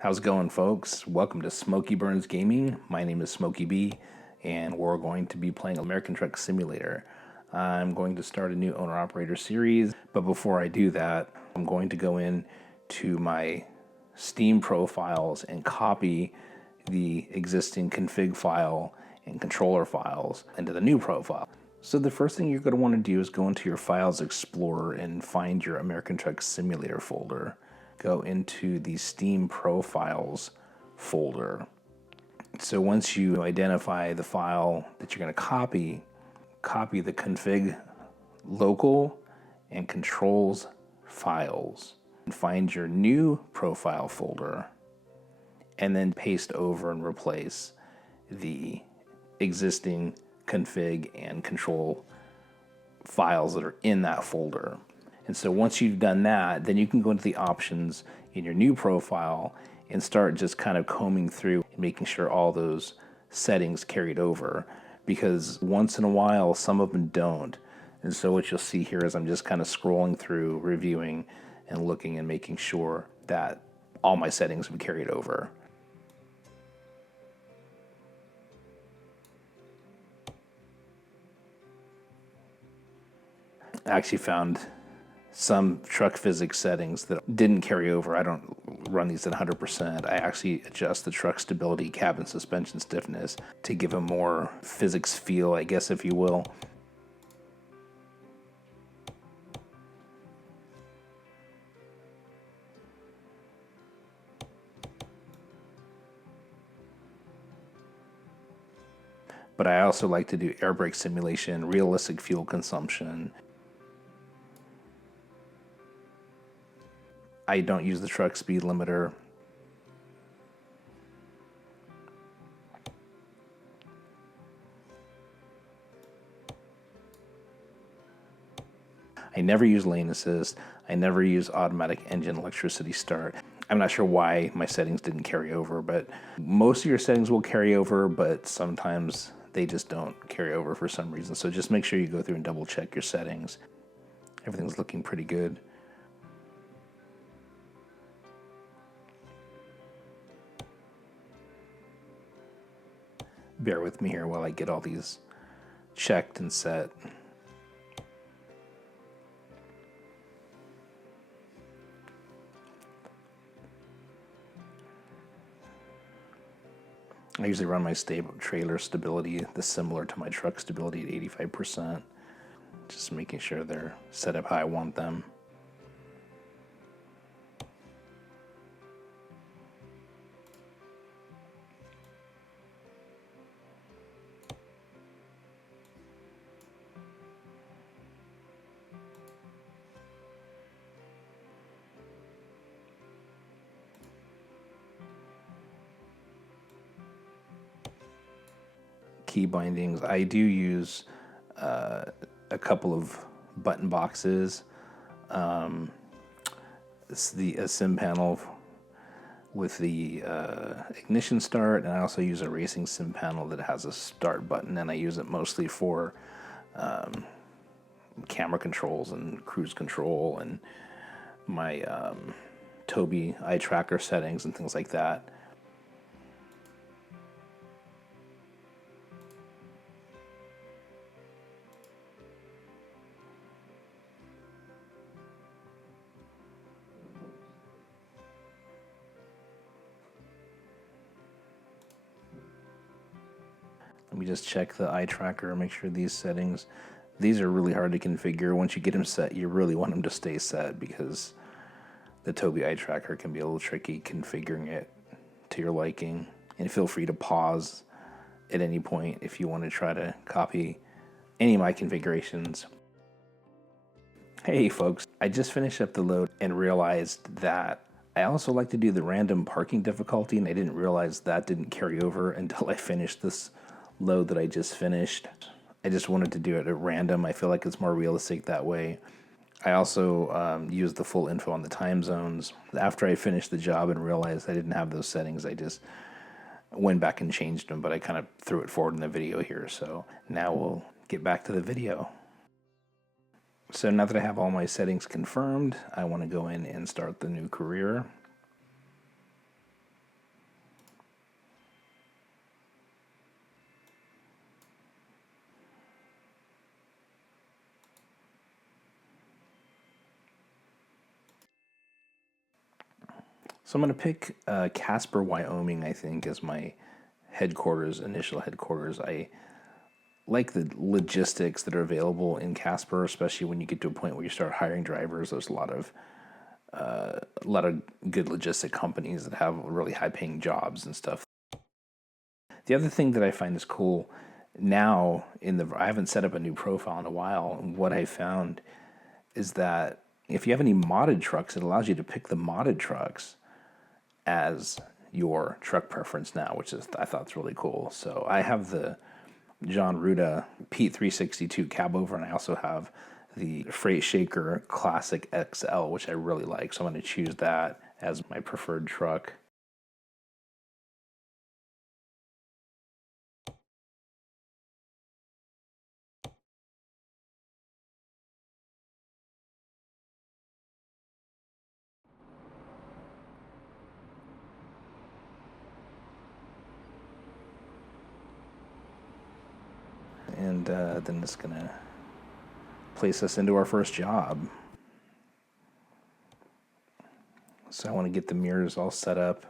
How's it going, folks? Welcome to Smokey Burns Gaming. My name is Smokey B, and we're going to be playing American Truck Simulator. I'm going to start a new owner-operator series, but before I do that, I'm going to go in to my Steam profiles and copy the existing config file and controller files into the new profile. So the first thing you're going to want to do is go into your Files Explorer and find your American Truck Simulator folder. Go into the Steam Profiles folder. So once you identify the file that you're going to copy the config local and controls files, and find your new profile folder, and then paste over and replace the existing config and control files that are in that folder. And so once you've done that, then you can go into the options in your new profile and start just kind of combing through and making sure all those settings carried over, because once in a while some of them don't. And so what you'll see here is I'm just kind of scrolling through, reviewing and looking and making sure that all my settings have carried over. I actually found some truck physics settings that didn't carry over. I don't run these at 100%. I actually adjust the truck stability, cabin suspension stiffness to give a more physics feel, I guess, if you will. But I also like to do air brake simulation, realistic fuel consumption. I don't use the truck speed limiter. I never use lane assist. I never use automatic engine electricity start. I'm not sure why my settings didn't carry over, but most of your settings will carry over, but sometimes they just don't carry over for some reason. So just make sure you go through and double check your settings. Everything's looking pretty good. Bear with me here while I get all these checked and set. I usually run my trailer stability similar to my truck stability at 85%. Just making sure they're set up how I want them. Key bindings. I do use a couple of button boxes. It's a sim panel with the ignition start, and I also use a racing sim panel that has a start button, and I use it mostly for camera controls and cruise control and my Tobii eye tracker settings and things like that. Let me just check the eye tracker and make sure these settings, these are really hard to configure. Once you get them set, you really want them to stay set, because the Tobii eye tracker can be a little tricky configuring it to your liking. And feel free to pause at any point if you want to try to copy any of my configurations. Hey folks, I just finished up the load and realized that I also like to do the random parking difficulty, and I didn't realize that didn't carry over until I finished this load that I just finished. I just wanted to do it at random. I feel like it's more realistic that way. I also used the full info on the time zones. After I finished the job and realized I didn't have those settings, I just went back and changed them, but I kind of threw it forward in the video here. So now we'll get back to the video. So now that I have all my settings confirmed, I want to go in and start the new career. So I'm going to pick Casper, Wyoming, I think, as my headquarters, initial headquarters. I like the logistics that are available in Casper, especially when you get to a point where you start hiring drivers. There's a lot of good logistic companies that have really high paying jobs and stuff. The other thing that I find is cool now I haven't set up a new profile in a while, and what I found is that if you have any modded trucks, it allows you to pick the modded trucks as your truck preference now, which is I thought it's really cool. So I have the John Ruda Pete 362 cab over, and I also have the Freight Shaker Classic XL, which I really like. So I'm going to choose that as my preferred truck. And then it's going to place us into our first job. So I want to get the mirrors all set up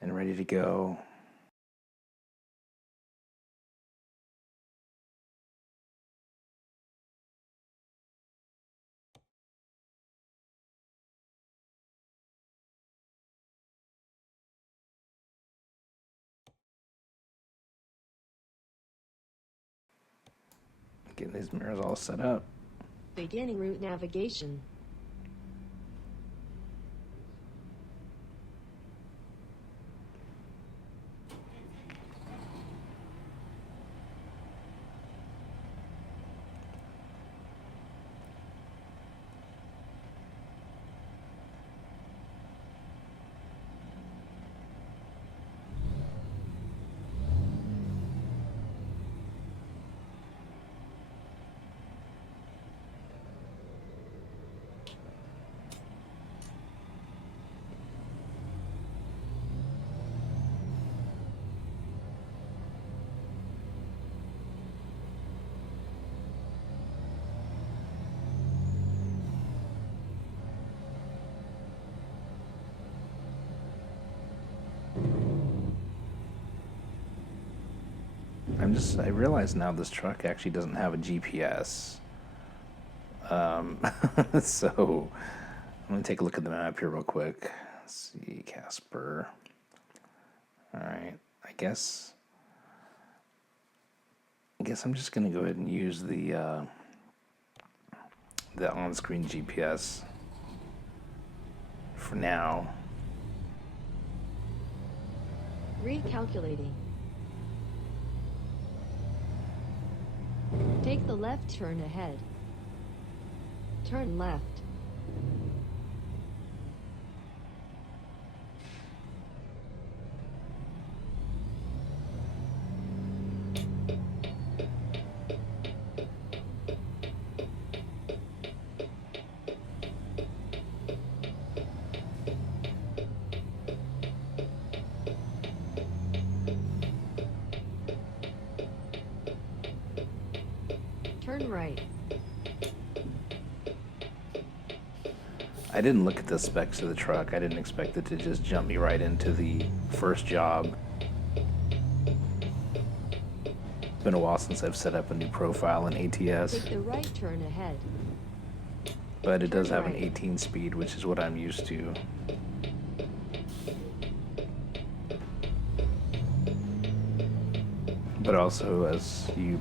and ready to go. Getting these mirrors all set up. Beginning route navigation. I realize now this truck actually doesn't have a GPS. So I'm going to take a look at the map here real quick. Let's see, Casper. All right, I guess I'm just going to go ahead and use the on-screen GPS for now. Recalculating. Take the left turn ahead. Turn left. Turn right. I didn't look at the specs of the truck. I didn't expect it to just jump me right into the first job. It's been a while since I've set up a new profile in ATS. Take the right turn ahead. But it does have an right. 18 speed, which is what I'm used to. But also, as you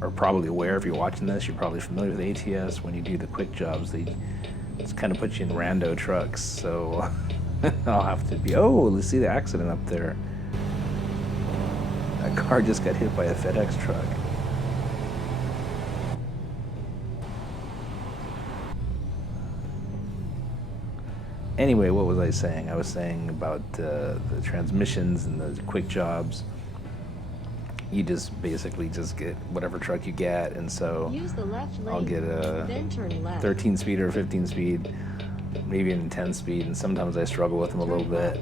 are probably aware, if you're watching this, you're probably familiar with ATS. When you do the quick jobs, they just kind of put you in rando trucks. So I'll have to be, oh, let's see the accident up there. A car just got hit by a FedEx truck. Anyway, what was I saying? I was saying about the transmissions and the quick jobs. You just basically just get whatever truck you get, and so Use the left lane, I'll get a then turn left. 13 speed or 15 speed, maybe even 10 speed, and sometimes I struggle with them a little bit.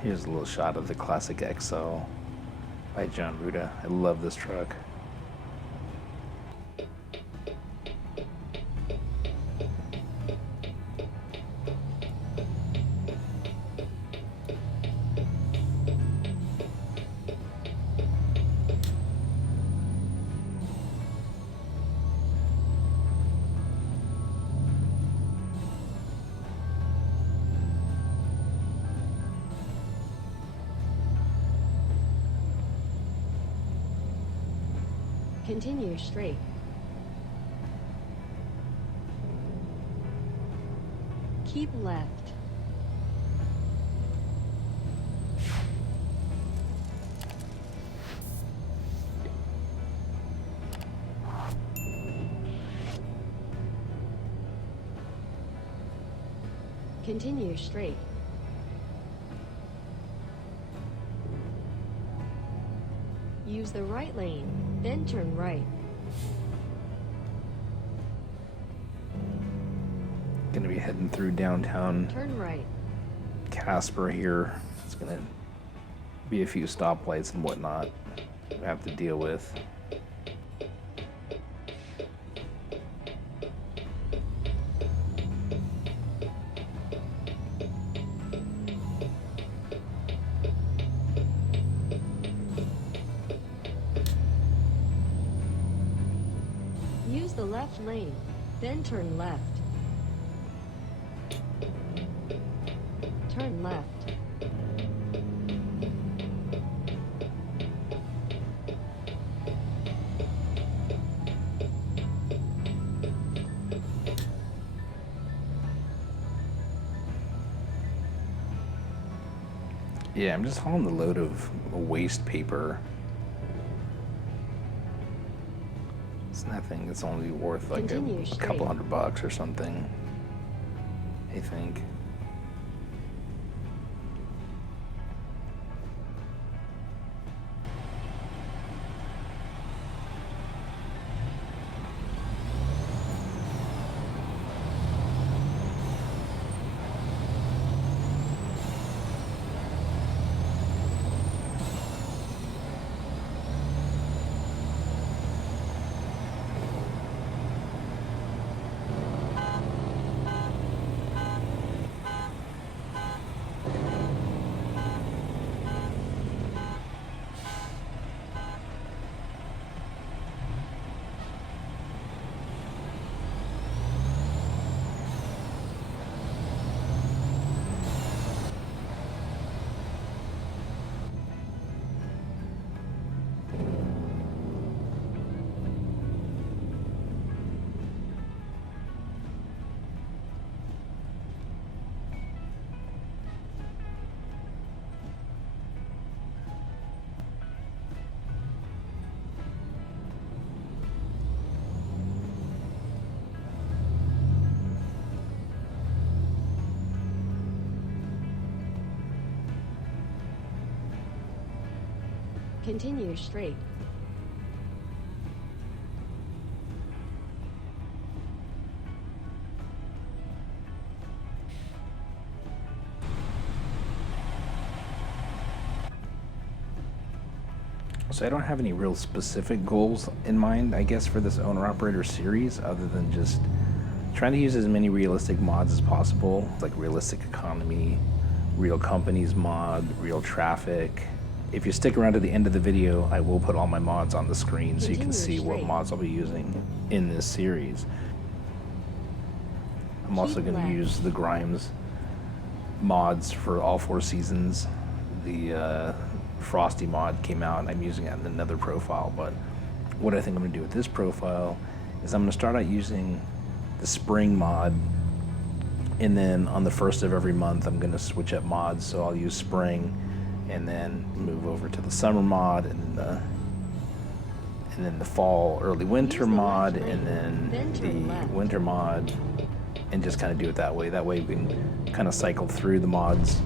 Here's a little shot of the Classic XL. by John Ruda. I love this truck. Continue straight. Keep left. Continue straight. Use the right lane, then turn right. Gonna be heading through downtown Turn right. Casper here. It's gonna be a few stoplights and whatnot we have to deal with. Use the left lane, then turn left. Turn left. Yeah, I'm just hauling the load of waste paper. It's nothing. It's only worth like Continue a straight. couple $100 or something, I think. Continue straight. So I don't have any real specific goals in mind, I guess, for this owner-operator series, other than just trying to use as many realistic mods as possible, like realistic economy, real companies mod, real traffic. If you stick around to the end of the video, I will put all my mods on the screen so you can see what mods I'll be using in this series. I'm also going to use the Grimes mods for all 4 seasons. The Frosty mod came out and I'm using it in another profile, but what I think I'm going to do with this profile is I'm going to start out using the spring mod, and then on the 1st of every month I'm going to switch up mods, so I'll use spring and then move over to the summer mod, and then the fall early winter mod, and then the winter mod, and just kind of do it that way. That way we can kind of cycle through the mods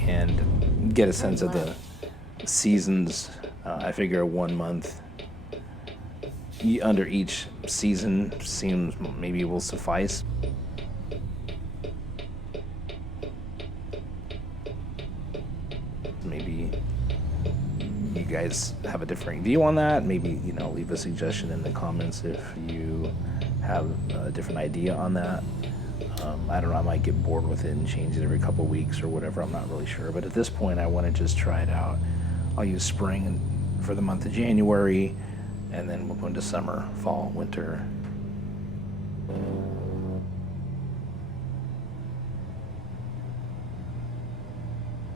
and get a sense of the seasons. I figure 1 month under each season seems maybe will suffice. Maybe guys have a differing view on that. Maybe, you know, leave a suggestion in the comments if you have a different idea on that. I don't know, I might get bored with it and change it every couple weeks or whatever, I'm not really sure. But at this point, I want to just try it out. I'll use spring for the month of January, and then we'll go into summer, fall, winter.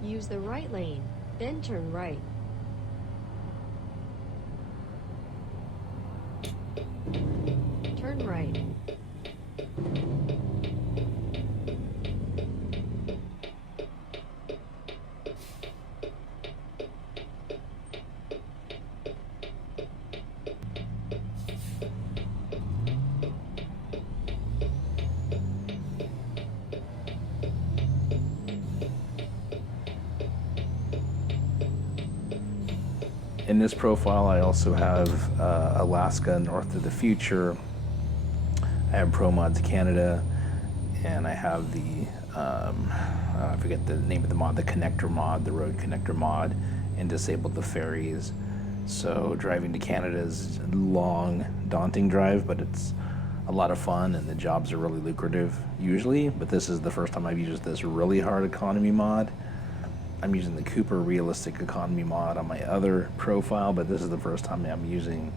Use the right lane, then turn right. Turn right. In this profile, I also have Alaska, North of the Future. I have Pro Mods Canada, and I have the, I forget the name of the mod, the connector mod, the road connector mod, and disabled the ferries. So driving to Canada is a long, daunting drive, but it's a lot of fun, and the jobs are really lucrative usually. But this is the first time I've used this really hard economy mod. I'm using the Cooper Realistic Economy mod on my other profile, but this is the first time I'm using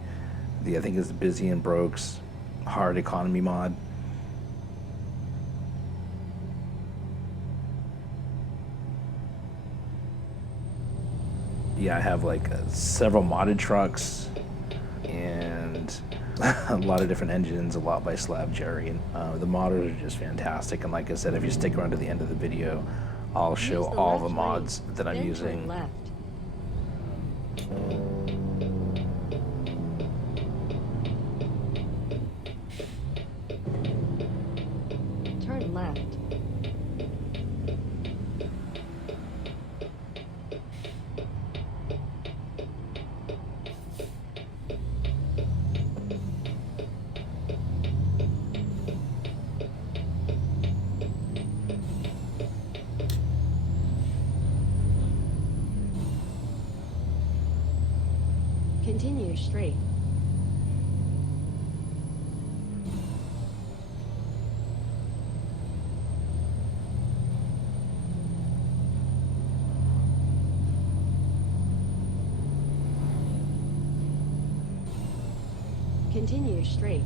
the, I think it's Busy and Broke's hard economy mod. Yeah, I have like several modded trucks and a lot of different engines, a lot by Slab Jerry. And the modders are just fantastic. And like I said, if you stick around to the end of the video, I'll show all the mods that I'm using. Left. Turn left. Continue straight. Continue straight.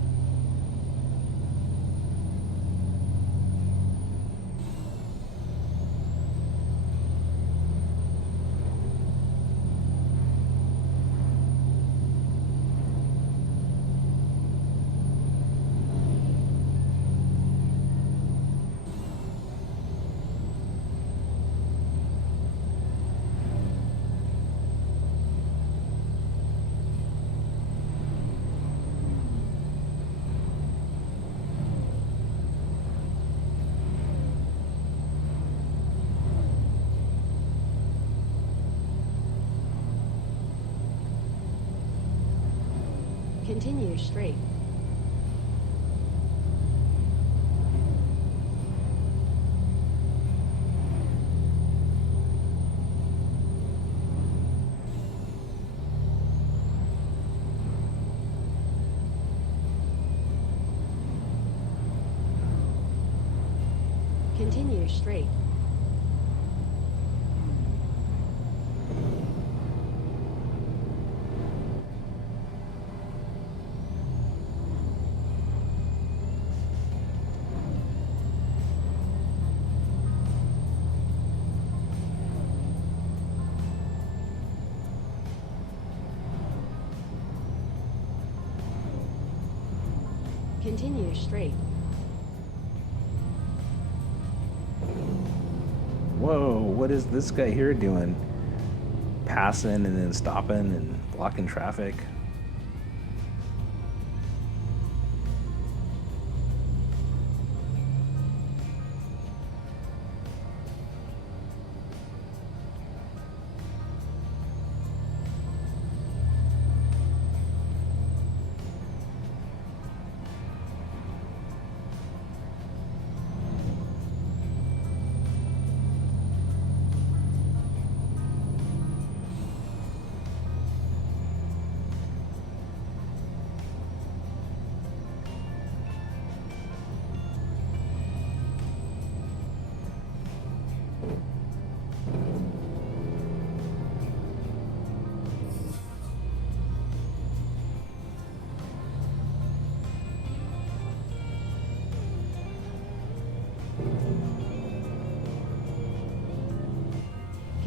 Continue straight. Continue straight. Continue straight. Whoa, what is this guy here doing? Passing and then stopping and blocking traffic.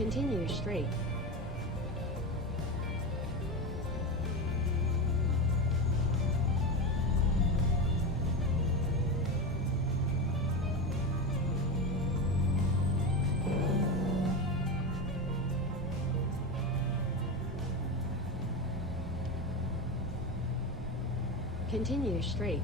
Continue straight. Continue straight.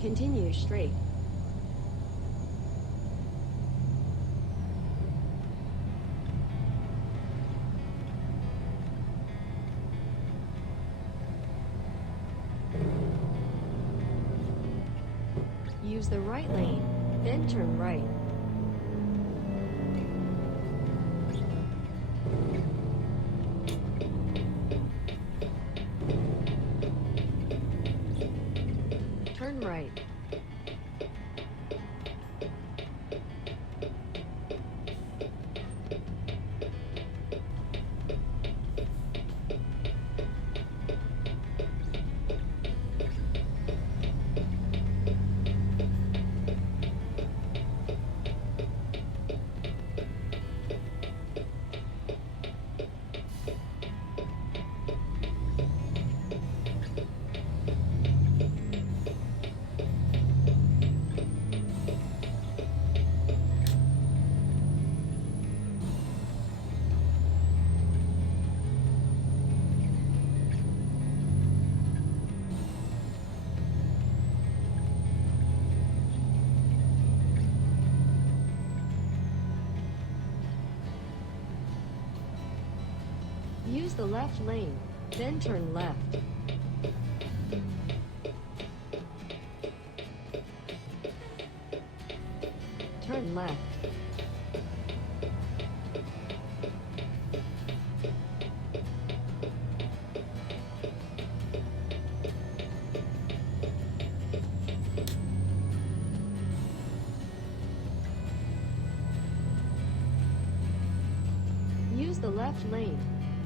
Continue straight. Use the right lane, then turn right. Turn right. Use the left lane, then turn left. Turn left. Use the left lane,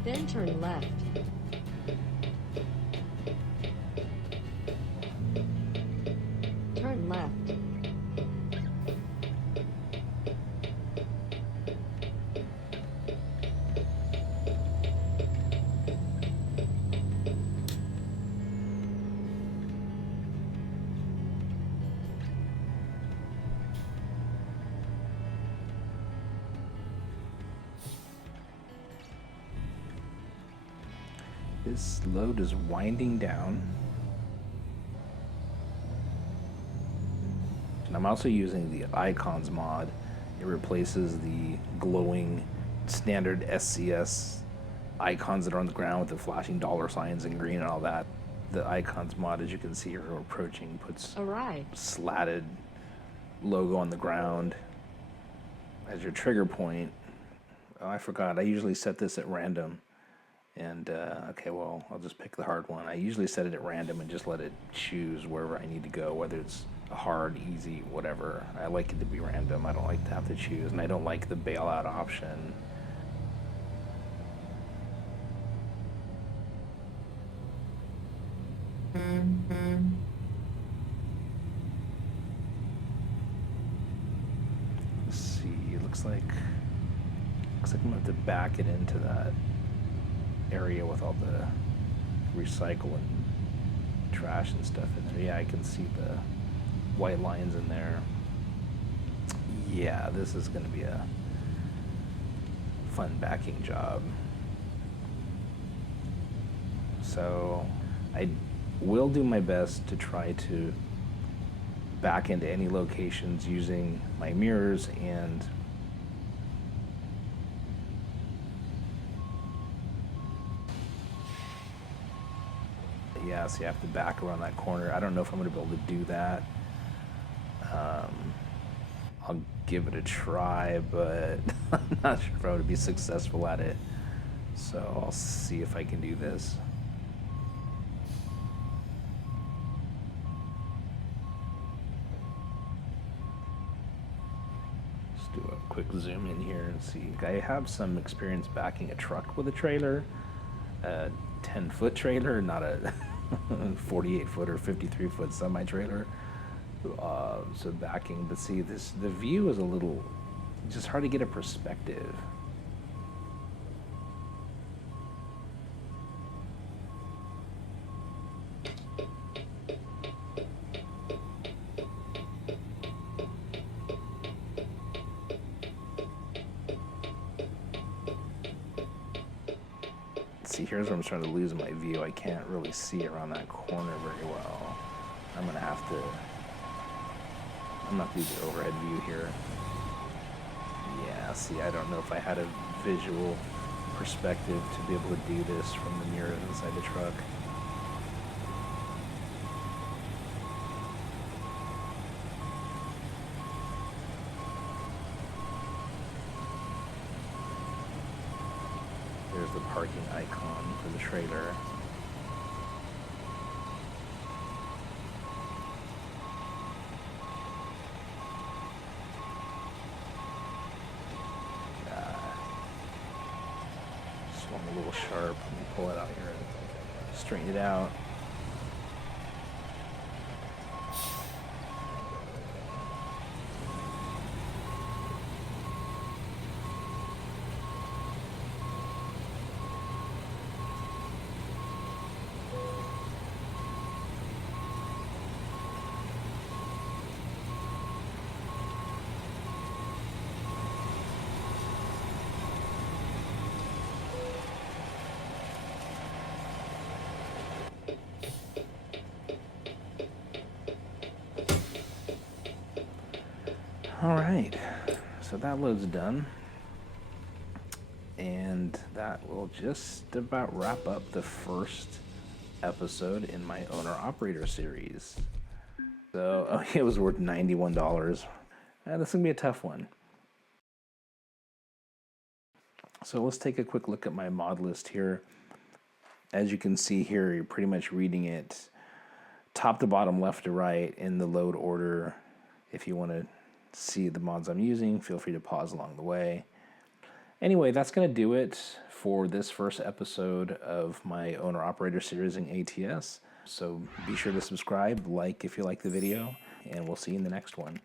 then turn left. Turn left. This load is winding down. And I'm also using the icons mod. It replaces the glowing standard SCS icons that are on the ground with the flashing dollar signs in green and all that. The icons mod, as you can see, are approaching, puts Arrive. slatted logo on the ground as your trigger point. Oh, I forgot. I usually set this at random. And, okay, well, I'll just pick the hard one. I usually set it at random and just let it choose wherever I need to go, whether it's hard, easy, whatever. I like it to be random. I don't like to have to choose, and I don't like the bailout option. Let's see, it looks like I'm gonna have to back it into that area with all the recycle and trash and stuff in there. Yeah, I can see the white lines in there. Yeah, this is going to be a fun backing job. So I will do my best to try to back into any locations using my mirrors and yeah, so you have to back around that corner. I don't know if I'm going to be able to do that. I'll give it a try, but I'm not sure if I would be successful at it. So I'll see if I can do this. Let's do a quick zoom in here and see. I have some experience backing a truck with a trailer, a 10-foot trailer, not a 48-foot or 53-foot semi-trailer. So backing, but see, the view is a little just hard to get a perspective. See, here's where I'm starting to lose my view. I can't really see around that corner very well. I'm gonna have to do the overhead view here. Yeah, see, I don't know if I had a visual perspective to be able to do this from the mirrors inside the truck. There's the parking icon for the trailer. Swung a little sharp. Let me pull it out here and straighten it out. All right, so that load's done, and that will just about wrap up the first episode in my owner-operator series. So it was worth $91. This is gonna be a tough one. So let's take a quick look at my mod list here. As you can see here, you're pretty much reading it top to bottom, left to right in the load order. If you want to see the mods I'm using, feel free to pause along the way. Anyway, that's going to do it for this first episode of my owner-operator series in ATS. So be sure to subscribe, like if you like the video, and we'll see you in the next one.